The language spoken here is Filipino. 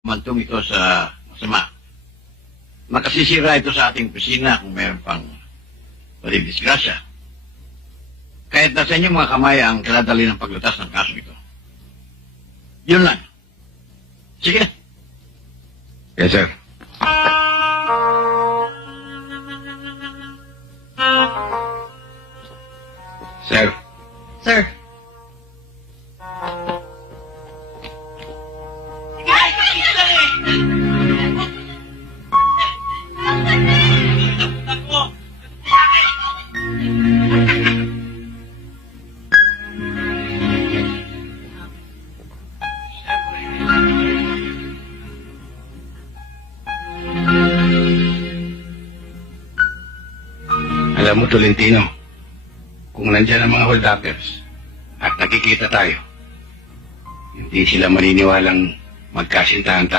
Mantong ito sa masama. Makasisira ito sa ating opisina kung mayroon pang disgrasya. Kahit nasa inyong mga kamay ang kaladali ng paglutas ng kaso ito. Yun lang. Sige. Yes, sir. Sir, Sir. alam mo, Tolentino, kung nandyan ang mga hold-uppers at nakikita tayo, hindi sila maniniwalang magkasintahan tayo.